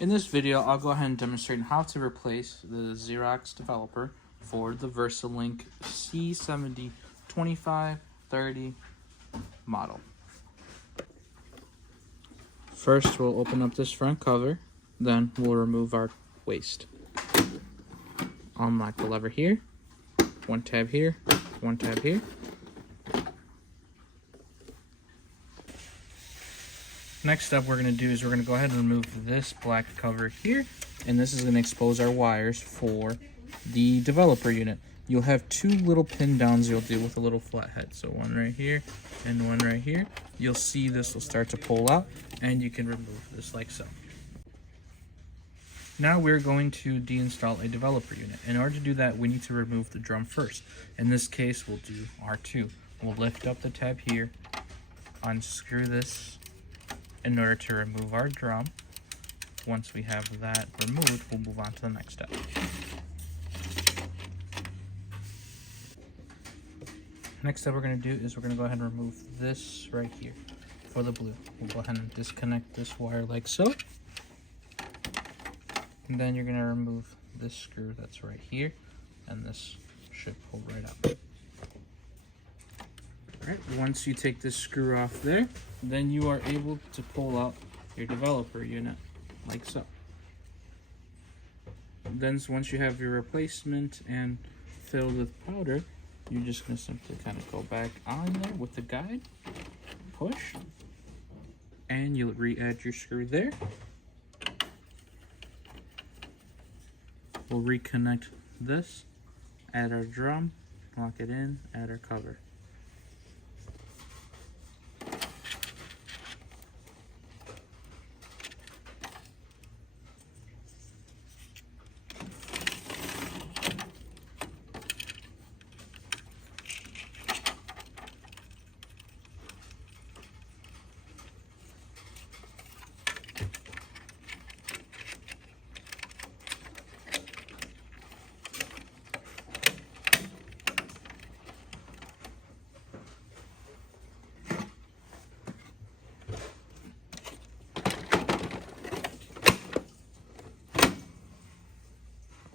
In this video, I'll go ahead and demonstrate how to replace the Xerox developer for the VersaLink c7025 30 model. First, we'll open up this front cover, then we'll remove our waste. Unlock the lever here, one tab here, one tab here. Next step we're going to do is we're going to go ahead and remove this black cover here, and this is going to expose our wires for the developer unit. You'll have two little pin downs you'll do with a little flathead, so one right here and one right here. You'll see this will start to pull out, and you can remove this like so. Now we're going to deinstall a developer unit. In order to do that, we need to remove the drum first. In this case, we'll do R2. We'll lift up the tab here, unscrew this in order to remove our drum. Once we have that removed, we'll move on to the next step. Next step we're going to do is we're going to go ahead and remove this right here for the blue. We'll go ahead and disconnect this wire like so. And then you're going to remove this screw that's right here, and this should pull right out. Alright, once you take this screw off there, then you are able to pull out your developer unit like so. Then once you have your replacement and filled with powder, you're just going to simply kind of go back on there with the guide, push, and you'll re-add your screw there. We'll reconnect this, add our drum, lock it in, add our cover.